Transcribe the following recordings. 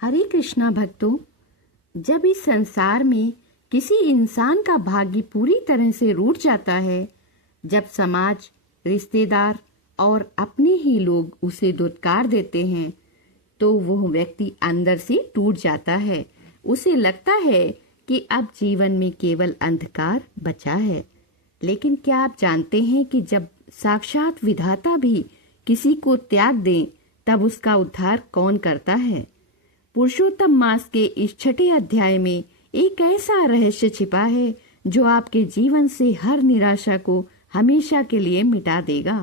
हरे कृष्णा भक्तों, जब इस संसार में किसी इंसान का भाग्य पूरी तरह से रूठ जाता है, जब समाज, रिश्तेदार और अपने ही लोग उसे दुत्कार देते हैं, तो वह व्यक्ति अंदर से टूट जाता है। उसे लगता है कि अब जीवन में केवल अंधकार बचा है। लेकिन क्या आप जानते हैं कि जब साक्षात विधाता भी किसी को त्याग दे, तब उसका उद्धार कौन करता है? पुरुषोत्तम मास के इस छठे अध्याय में एक ऐसा रहस्य छिपा है जो आपके जीवन से हर निराशा को हमेशा के लिए मिटा देगा।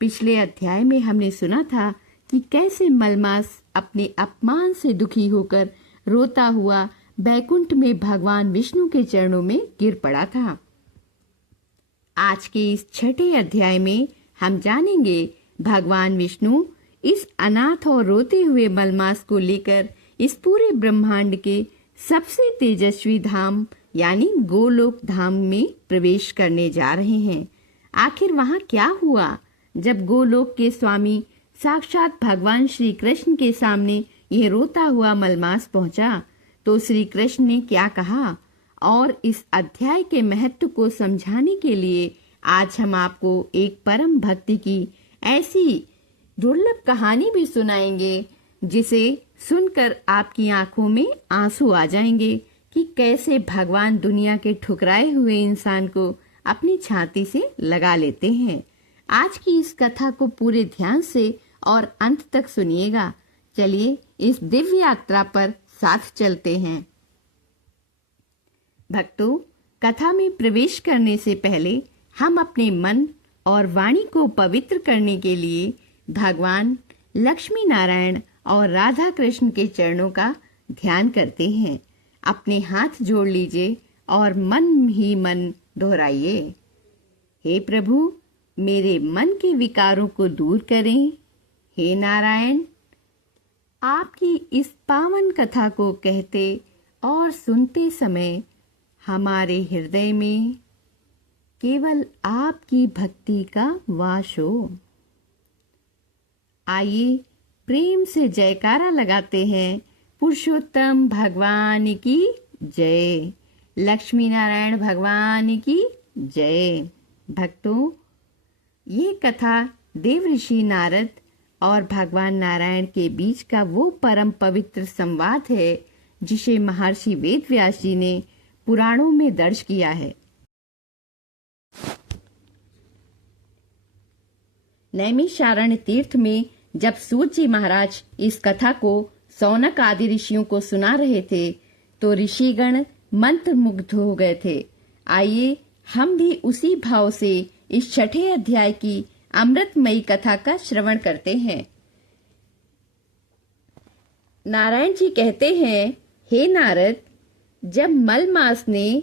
पिछले अध्याय में हमने सुना था कि कैसे मलमास अपने अपमान से दुखी होकर रोता हुआ बैकुंठ में भगवान विष्णु के चरणों में गिर पड़ा था। आज के इस छठे अध्याय में हम जानेंगे भगवान विष्णु इस अनाथ और रोते हुए मलमास को लेकर इस पूरे ब्रह्मांड के सबसे तेजस्वी धाम यानी गोलोक धाम में प्रवेश करने जा रहे हैं। आखिर वहां क्या हुआ? जब गोलोक के स्वामी साक्षात भगवान श्री कृष्ण के सामने यह रोता हुआ मलमास पहुंचा, तो श्री कृष्ण ने क्या कहा? और इस अध्याय के महत्व को समझाने के लिए आज हम आपको एक परम भक्ति की ऐसी दुर्लभ कहानी भी सुनाएंगे, जिसे सुनकर आपकी आंखों में आंसू आ जाएंगे कि कैसे भगवान दुनिया के ठुकराए हुए इंसान को अपनी छाती से लगा लेते हैं। आज की इस कथा को पूरे ध्यान से और अंत तक सुनिएगा। चलिए इस दिव्य यात्रा पर साथ चलते हैं। भक्तों, कथा में प्रवेश करने से पहले हम अपने मन और वाणी को पवित्र करने के लिए भगवान लक्ष्मी नारायण और राधा कृष्ण के चरणों का ध्यान करते हैं। अपने हाथ जोड़ लीजिए और मन ही मन दोहराइए, हे प्रभु, मेरे मन के विकारों को दूर करें। हे नारायण, आपकी इस पावन कथा को कहते और सुनते समय हमारे हृदय में केवल आपकी भक्ति का वास हो। आइए प्रेम से जयकारा लगाते हैं। पुरुषोत्तम भगवान की जय, लक्ष्मी नारायण भगवान की जय। भक्तों, ये कथा देव ऋषि नारद और भगवान नारायण के बीच का वो परम पवित्र संवाद है जिसे महर्षि वेदव्यास जी ने पुराणों में दर्ज किया है। नैमिषारण्य तीर्थ में जब सूत जी महाराज इस कथा को सौनक आदि ऋषियों को सुना रहे थे, तो ऋषिगण मंत्रमुग्ध हो गए थे। आइए हम भी उसी भाव से इस छठे अध्याय की अमृतमयी कथा का श्रवण करते हैं। नारायण जी कहते हैं, हे नारद, जब मलमास ने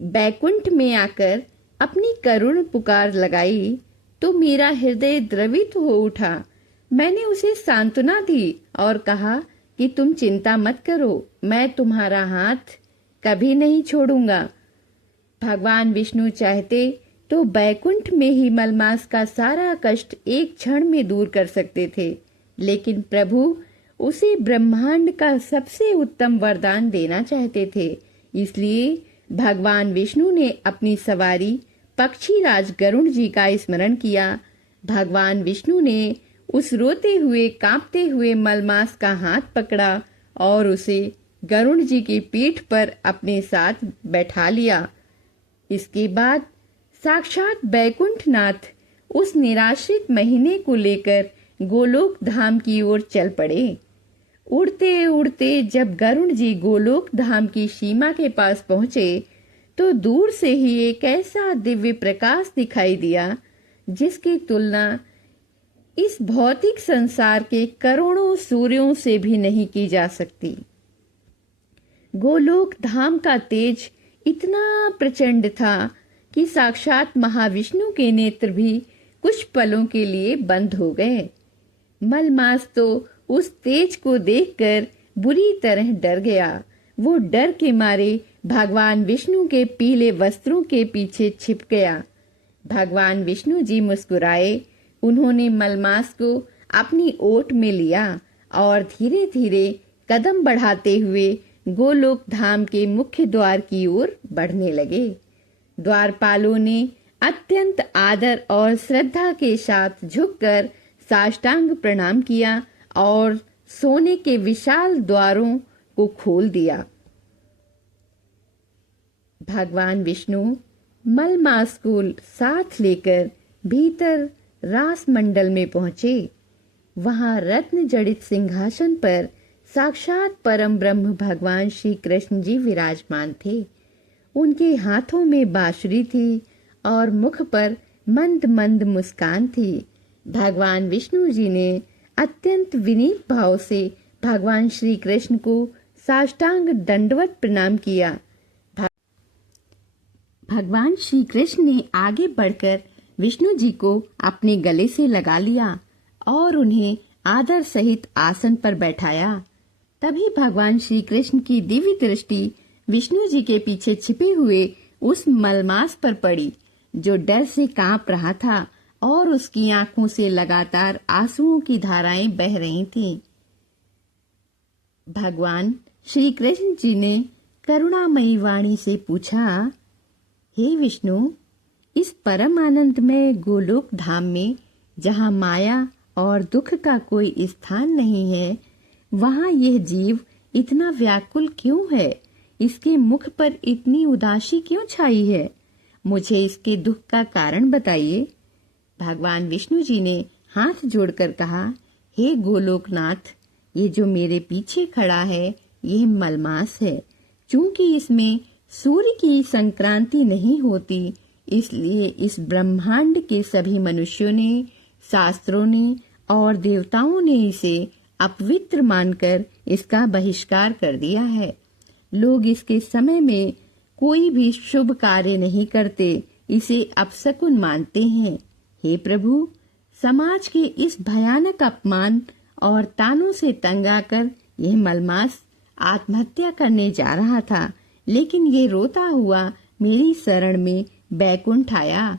बैकुंठ में आकर अपनी करुण पुकार लगाई, तो मेरा हृदय द्रवित हो उठा। मैंने उसे सांत्वना दी और कहा कि तुम चिंता मत करो, मैं तुम्हारा हाथ कभी नहीं छोड़ूंगा। भगवान विष्णु चाहते तो बैकुंठ में ही मलमास का सारा कष्ट एक क्षण में दूर कर सकते थे, लेकिन प्रभु उसे ब्रह्मांड का सबसे उत्तम वरदान देना चाहते थे। इसलिए भगवान विष्णु ने अपनी सवारी पक्षीराज गरुड़ जी का स्मरण किया। भगवान विष्णु ने उस रोते हुए कांपते हुए मलमास का हाथ पकड़ा और उसे गरुड़ जी की पीठ पर अपने साथ बैठा लिया। इसके बाद साक्षात बैकुंठनाथ उस निराश्रित महीने को लेकर गोलोक धाम की ओर चल पड़े। उड़ते उड़ते जब गरुड़ जी गोलोक धाम की सीमा के पास पहुंचे, तो दूर से ही एक ऐसा दिव्य प्रकाश दिखाई दिया जिसकी तुलना इस भौतिक संसार के करोड़ों सूर्यों से भी नहीं की जा सकती। गोलोक धाम का तेज इतना प्रचंड था कि साक्षात महाविष्णु के नेत्र भी कुछ पलों के लिए बंद हो गए। मलमास तो उस तेज को देखकर बुरी तरह डर गया। वो डर के मारे भगवान विष्णु के पीले वस्त्रों के पीछे छिप गया। भगवान विष्णु जी मुस्कुराए। उन्होंने मलमास को अपनी ओट में लिया और धीरे धीरे कदम बढ़ाते हुए गोलोक धाम के मुख्य द्वार की ओर बढ़ने लगे। द्वारपालों ने अत्यंत आदर और श्रद्धा के साथ झुककर साष्टांग प्रणाम किया और सोने के विशाल द्वारों को खोल दिया। भगवान विष्णु मलमास को साथ लेकर भीतर रास मंडल में पहुंचे। वहां रत्न जड़ित सिंहासन पर साक्षात परम ब्रह्म भगवान श्री कृष्ण जी विराजमान थे। उनके हाथों में बांसुरी थी और मुख पर मंद मंद मुस्कान थी। भगवान विष्णु जी ने अत्यंत विनीत भाव से भगवान श्री कृष्ण को साष्टांग दंडवत प्रणाम किया। भगवान श्री कृष्ण ने आगे बढ़कर विष्णु जी को अपने गले से लगा लिया और उन्हें आदर सहित आसन पर बैठाया। तभी भगवान श्री कृष्ण की दिव्य दृष्टि विष्णु जी के पीछे छिपे हुए उस मलमास पर पड़ी, जो डर से कांप रहा था और उसकी आंखों से लगातार आंसुओं की धाराएं बह रही थीं। भगवान श्री कृष्ण जी ने करुणामयी वाणी से पूछा, हे विष्णु, इस परम आनंदमय गोलोक धाम में जहाँ माया और दुख का कोई स्थान नहीं है, वहाँ यह जीव इतना व्याकुल क्यों है? इसके मुख पर इतनी उदासी क्यों छाई है? मुझे इसके दुख का कारण बताइए। भगवान विष्णु जी ने हाथ जोड़कर कहा, हे गोलोकनाथ, ये जो मेरे पीछे खड़ा है यह मलमास है। चूंकि इसमें सूर्य की संक्रांति नहीं होती, इसलिए इस ब्रह्मांड के सभी मनुष्यों ने, शास्त्रों ने और देवताओं ने इसे अपवित्र मानकर इसका बहिष्कार कर दिया है। लोग इसके समय में कोई भी शुभ कार्य नहीं करते, इसे अपशकुन मानते हैं। हे प्रभु, समाज के इस भयानक अपमान और तानों से तंग आकर यह मलमास आत्महत्या करने जा रहा था, लेकिन ये रोता हुआ मेरी शरण में बैकुंठ आया।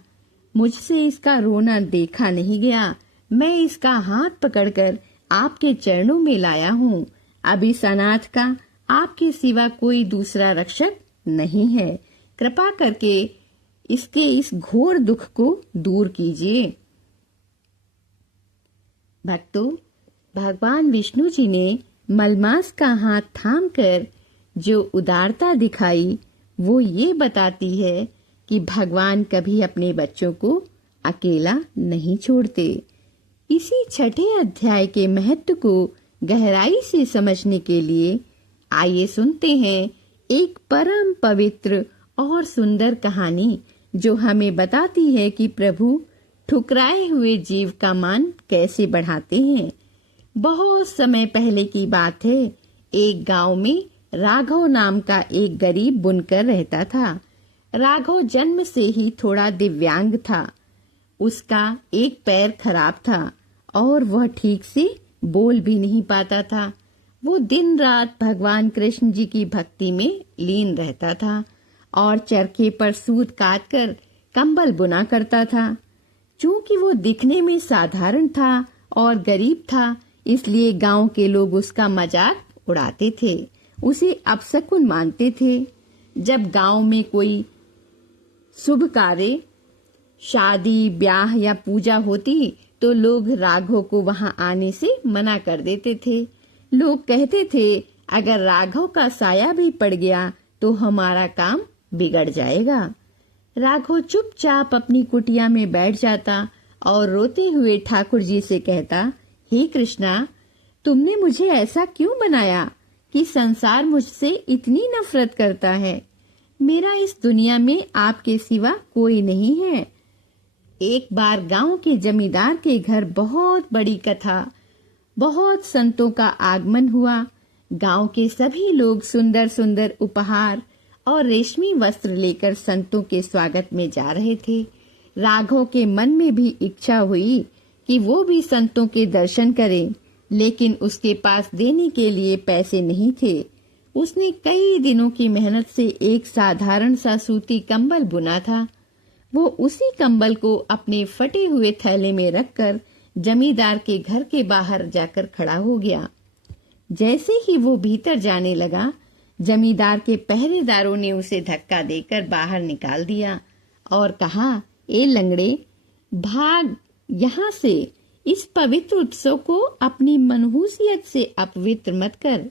मुझसे इसका रोना देखा नहीं गया। मैं इसका हाथ पकड़कर आपके चरणों में लाया हूँ। अब इस अनाथ का आपके सिवा कोई दूसरा रक्षक नहीं है। कृपा करके इसके इस घोर दुख को दूर कीजिए। भक्तों, भगवान विष्णु जी ने मलमास का हाथ थामकर जो उदारता दिखाई, वो ये बताती है कि भगवान कभी अपने बच्चों को अकेला नहीं छोड़ते। इसी छठे अध्याय के महत्व को गहराई से समझने के लिए आइए सुनते हैं एक परम पवित्र और सुंदर कहानी, जो हमें बताती है कि प्रभु ठुकराए हुए जीव का मान कैसे बढ़ाते हैं। बहुत समय पहले की बात है। एक गांव में राघव नाम का एक गरीब बुनकर रहता था। राघव जन्म से ही थोड़ा दिव्यांग था। उसका एक पैर खराब था और वह ठीक से बोल भी नहीं पाता था। वो दिन रात भगवान कृष्ण जी की भक्ति में लीन रहता था और चरखे पर सूत काटकर कंबल बुना करता था। चूंकि वो दिखने में साधारण था और गरीब था, इसलिए गांव के लोग उसका मजाक उड़ाते थे, उसे अपशकुन मानते थे। जब गांव में कोई शुभ कार्य, शादी, ब्याह या पूजा होती तो लोग राघव को वहां आने से मना कर देते थे। लोग कहते थे, अगर राघव का साया भी पड़ गया तो हमारा काम बिगड़ जाएगा। राघव चुपचाप अपनी कुटिया में बैठ जाता और रोते हुए ठाकुर जी से कहता, हे कृष्णा, तुमने मुझे ऐसा क्यों बनाया कि संसार मुझसे इतनी नफरत करता है? मेरा इस दुनिया में आपके सिवा कोई नहीं है। एक बार गांव के जमींदार के घर बहुत बड़ी कथा, बहुत संतों का आगमन हुआ। गांव के सभी लोग सुंदर सुंदर उपहार और रेशमी वस्त्र लेकर संतों के स्वागत में जा रहे थे। राघव के मन में भी इच्छा हुई कि वो भी संतों के दर्शन करे, लेकिन उसके पास देने के लिए पैसे नहीं थे। उसने कई दिनों की मेहनत से एक साधारण सा सूती कंबल बुना था। वो उसी कंबल को अपने फटे हुए थैले में रखकर जमींदार के घर के बाहर जाकर खड़ा हो गया। जैसे ही वो भीतर जाने लगा, जमींदार के पहरेदारों ने उसे धक्का देकर बाहर निकाल दिया और कहा, ए लंगड़े, भाग यहाँ से। इस पवित्र उत्सव को अपनी मनहूसियत से अपवित्र मत कर।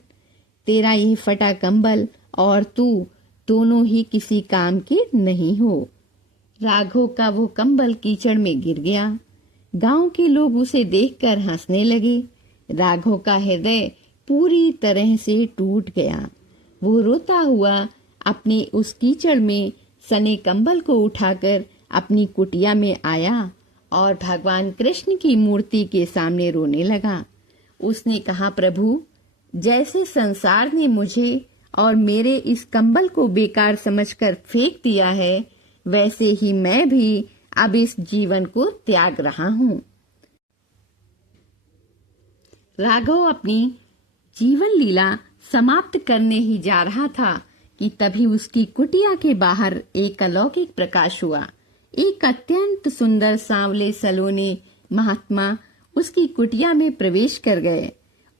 तेरा ये फटा कंबल और तू दोनों ही किसी काम के नहीं हो। राघव का वो कंबल कीचड़ में गिर गया। गांव के लोग उसे देखकर हंसने लगे। राघव का हृदय पूरी तरह से टूट गया। वो रोता हुआ अपने उस कीचड़ में सने कंबल को उठाकर अपनी कुटिया में आया और भगवान कृष्ण की मूर्ति के सामने रोने लगा। उसने कहा, प्रभु, जैसे संसार ने मुझे और मेरे इस कंबल को बेकार समझकर फेंक दिया है, वैसे ही मैं भी अब इस जीवन को त्याग रहा हूँ। राघव अपनी जीवन लीला समाप्त करने ही जा रहा था कि तभी उसकी कुटिया के बाहर एक अलौकिक प्रकाश हुआ। एक अत्यंत सुंदर सांवले सलोने महात्मा उसकी कुटिया में प्रवेश कर गए।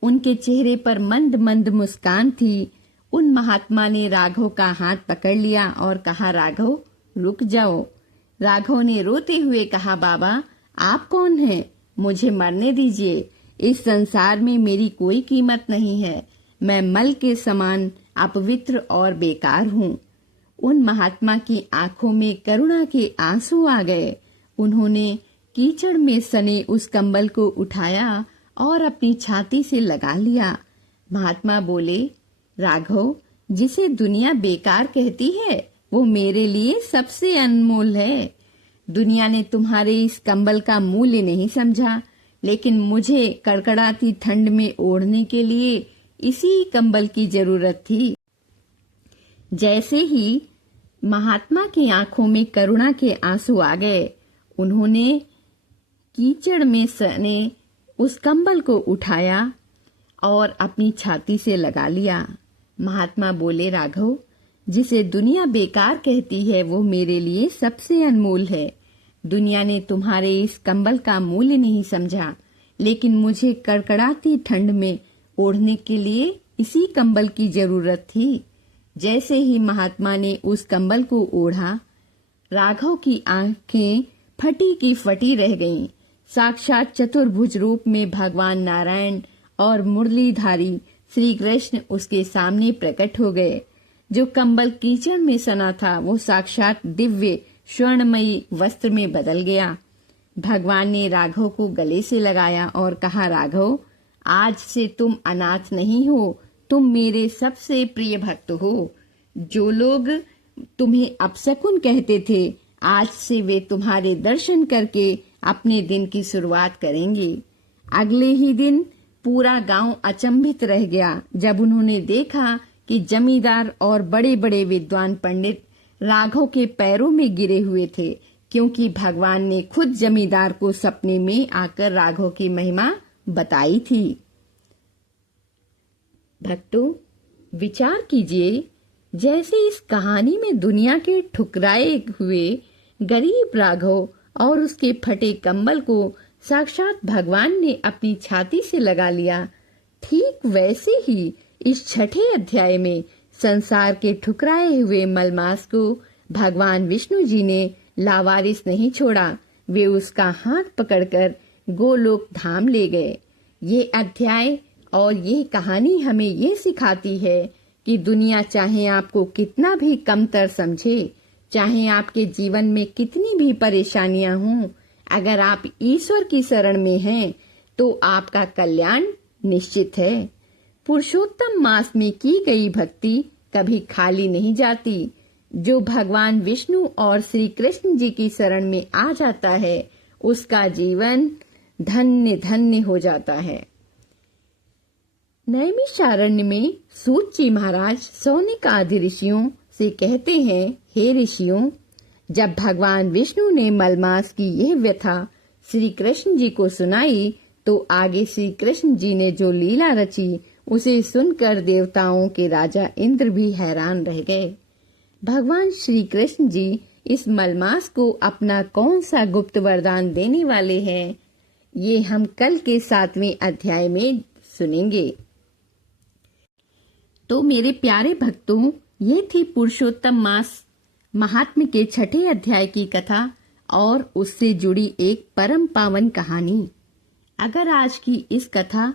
उनके चेहरे पर मंद मंद मुस्कान थी। उन महात्मा ने राघव का हाथ पकड़ लिया और कहा, राघव, रुक जाओ। राघव ने रोते हुए कहा, बाबा, आप कौन हैं? मुझे मरने दीजिए। इस संसार में मेरी कोई कीमत नहीं है। मैं मल के समान अपवित्र और बेकार हूँ। उन महात्मा की आंखों में करुणा के आंसू आ गए। उन्होंने कीचड़ में सने उस कंबल को उठाया और अपनी छाती से लगा लिया। महात्मा बोले, राघव, जिसे दुनिया बेकार कहती है वो मेरे लिए सबसे अनमोल है। दुनिया ने तुम्हारे इस कंबल का मूल्य नहीं समझा, लेकिन मुझे कड़कड़ाती ठंड में ओढ़ने के लिए इसी कंबल की जरूरत थी। जैसे ही महात्मा की आंखों में करुणा के आंसू आ गए, उन्होंने कीचड़ में सने उस कंबल को उठाया और अपनी छाती से लगा लिया। महात्मा बोले, राघव, जिसे दुनिया बेकार कहती है वो मेरे लिए सबसे अनमोल है। दुनिया ने तुम्हारे इस कंबल का मूल्य नहीं समझा, लेकिन मुझे कड़कड़ाती ठंड में ओढ़ने के लिए इसी कंबल की जरूरत थी। जैसे ही महात्मा ने उस कंबल को ओढ़ा, राघव की आंखें फटी की फटी रह गईं। साक्षात चतुर्भुज रूप में भगवान नारायण और मुरलीधारी श्री कृष्ण उसके सामने प्रकट हो गए। जो कंबल कीचड़ में सना था वो साक्षात दिव्य स्वर्णमयी वस्त्र में बदल गया। भगवान ने राघव को गले से लगाया और कहा, राघव, आज से तुम अनाथ नहीं हो, तुम मेरे सबसे प्रिय भक्त हो। जो लोग तुम्हें अपशकुन कहते थे, आज से वे तुम्हारे दर्शन करके अपने दिन की शुरुआत करेंगे। अगले ही दिन पूरा गांव अचंभित रह गया जब उन्होंने देखा कि जमींदार और बड़े बड़े विद्वान पंडित राघव के पैरों में गिरे हुए थे, क्योंकि भगवान ने खुद जमींदार को सपने में आकर राघव की महिमा बताई थी। भक्तों, विचार कीजिए, जैसे इस कहानी में दुनिया के ठुकराए हुए गरीब राघव और उसके फटे कंबल को साक्षात भगवान ने अपनी छाती से लगा लिया, ठीक वैसे ही इस छठे अध्याय में संसार के ठुकराए हुए मलमास को भगवान विष्णु जी ने लावारिस नहीं छोड़ा। वे उसका हाथ पकड़कर गोलोक धाम ले गए। ये अध्याय और ये कहानी हमें ये सिखाती है कि दुनिया चाहे आपको कितना भी कमतर समझे, चाहे आपके जीवन में कितनी भी परेशानियां हों, अगर आप ईश्वर की शरण में हैं तो आपका कल्याण निश्चित है। पुरुषोत्तम मास में की गई भक्ति कभी खाली नहीं जाती। जो भगवान विष्णु और श्री कृष्ण जी की शरण में आ जाता है, उसका जीवन धन्य धन्य हो जाता है। नैमिषारण्य में सूत जी महाराज सौनिक आदि ऋषियों से कहते हैं, हे ऋषियों, जब भगवान विष्णु ने मलमास की यह व्यथा श्री कृष्ण जी को सुनाई, तो आगे श्री कृष्ण जी ने जो लीला रची उसे सुनकर देवताओं के राजा इंद्र भी हैरान रह गए। भगवान श्री कृष्ण जी इस मलमास को अपना कौन सा गुप्त वरदान देने वाले हैं, ये हम कल के 7वें अध्याय में सुनेंगे। तो मेरे प्यारे भक्तों, ये थी पुरुषोत्तम मास महात्म्य के 6ठे अध्याय की कथा और उससे जुड़ी एक परम पावन कहानी। अगर आज की इस कथा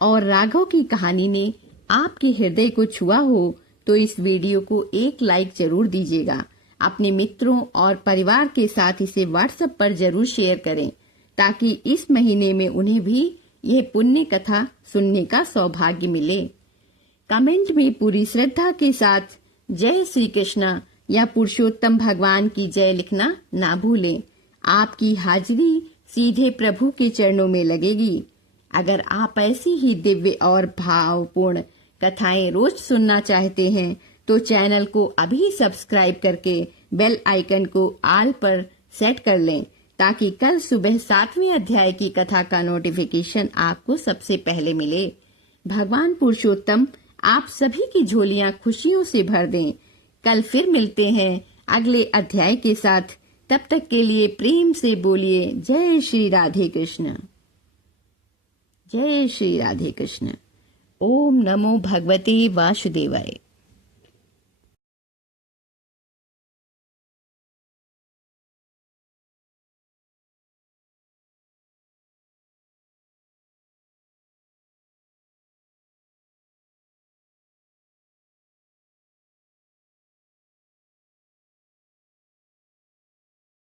और राघव की कहानी ने आपके हृदय को छुआ हो तो इस वीडियो को एक लाइक जरूर दीजिएगा। अपने मित्रों और परिवार के साथ इसे व्हाट्सएप पर जरूर शेयर करें ताकि इस महीने में उन्हें भी यह पुण्य कथा सुनने का सौभाग्य मिले। कमेंट में पूरी श्रद्धा के साथ जय श्री कृष्ण या पुरुषोत्तम भगवान की जय लिखना ना भूलें। आपकी हाजिरी सीधे प्रभु के चरणों में लगेगी। अगर आप ऐसी ही दिव्य और भावपूर्ण कथाएं रोज सुनना चाहते हैं तो चैनल को अभी सब्सक्राइब करके बेल आइकन को ऑल पर सेट कर लें ताकि कल सुबह 7वें अध्याय की कथा का नोटिफिकेशन आपको सबसे पहले मिले। भगवान पुरुषोत्तम आप सभी की झोलियां खुशियों से भर दें। कल फिर मिलते हैं अगले अध्याय के साथ। तब तक के लिए प्रेम से बोलिए जय श्री राधे कृष्ण। जय श्री राधे कृष्ण। ओम नमो भगवते वासुदेवाय।